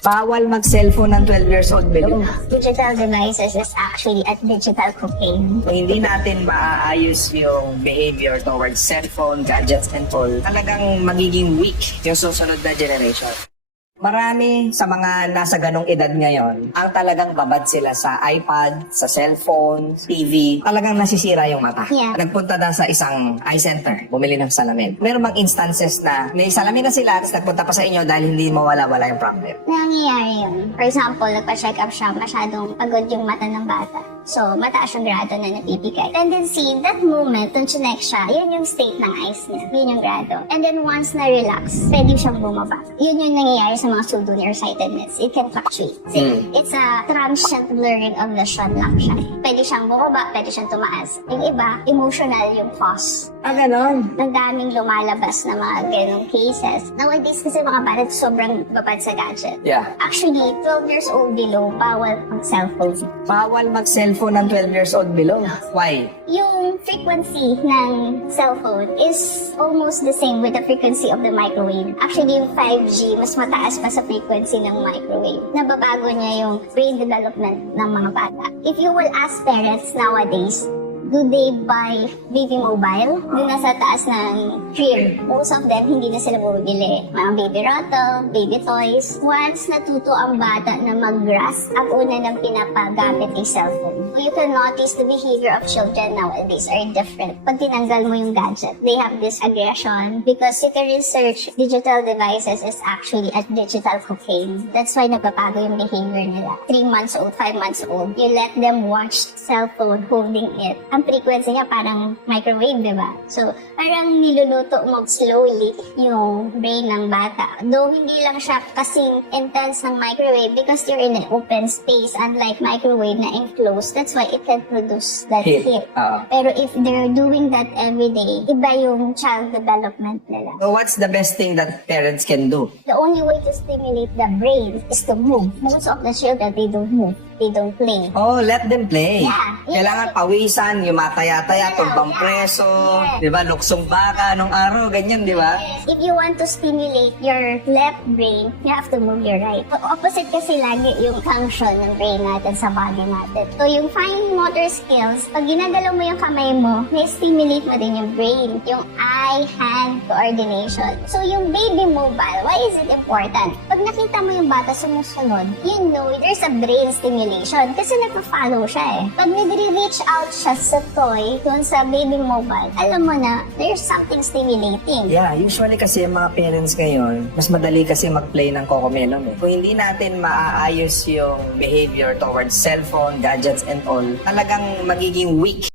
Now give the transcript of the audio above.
Bawal mag-cellphone ng 12 years old below. Digital devices is actually a digital cocaine. Kung hindi natin maaayos yung behavior towards cellphone, gadgets, and all, talagang magiging weak yung susunod na generation. Marami sa mga nasa ganong edad ngayon, ang talagang babad sila sa iPad, sa cellphone, TV, talagang nasisira yung mata. Yeah. Nagpunta na sa isang eye center, bumili ng salamin. Meron bang instances na may salamin na sila, tapos nagpunta pa sa inyo dahil hindi mawala-wala yung problem? Nangyayari yun. For example, nagpa-check up siya, masyadong pagod yung mata ng bata. So, mataas yung grado na napipikay. Tendency, that moment, nung chinek siya, yun yung state ng eyes niya. Yun yung grado. And then once na-relax, pwede siyang bumaba. Yun yung nangyayari sa mga pseudo-nearsightedness. It can fluctuate. It's a transient blurring of vision lang siya. Pwede siyang bumaba, pwede siyang tumaas. Yung iba, emotional yung cause. Ganon. Ang daming lumalabas na mga ganong cases. Nowadays kasi mga bata sobrang babad sa gadget. Yeah. Actually, 12 years old below, bawal mag-cellphone. Bawal mag-cellphone ng 12 years old below. Why? Yung frequency ng cellphone is almost the same with the frequency of the microwave. Actually, yung 5G, mas mataas pa sa frequency ng microwave. Nababago niya yung brain development ng mga bata. If you will ask parents nowadays, do they buy baby mobile? Doon na sa taas ng tier. Most of them, hindi na sila bumibili. Mga baby rattle, baby toys. Once natuto ang bata na mag-grasp, ang una ng pinapagamit ay cellphone. You can notice the behavior of children nowadays are different. Pag tinanggal mo yung gadget, they have this aggression because you can research digital devices is actually a digital cocaine. That's why nagbabago yung behavior nila. 3 months old, 5 months old, you let them watch cellphone holding it. Ang frequency niya parang microwave, di ba? So, parang niluluto mo slowly yung brain ng bata. Though hindi lang siya kasing intense ng microwave because you're in an open space, unlike microwave na enclosed. That's why it can produce that Heat. heat. Pero if they're doing that every day, iba yung child development nila. So what's the best thing that parents can do? The only way to stimulate the brain is to move. Most of the children, they don't move. They don't play. Oh, let them play. Yeah. Kailangan pawisan, yung mataya-taya, tumbang preso, di ba, luksong baka nung araw, ganyan, di ba? If you want to stimulate your left brain, you have to move your right. Opposite kasi lagi yung function ng brain natin sa body natin. So yung fine motor skills, pag ginagalaw mo yung kamay mo, may stimulate mo din yung brain, yung eye-hand coordination. So yung baby mobile, why is it important? Pag nakita mo yung bata sumusunod, you know there's a brain stimulation kasi nagpa-follow siya eh. Pag nag-reach out siya sa toy, dun sa baby mobile, alam mo na, there's something stimulating. Yeah, usually kasi mga parents ngayon, mas madali kasi mag-play ng Cocomelon eh. Kung hindi natin maaayos yung behavior towards cellphone, gadgets, and all, talagang magiging weak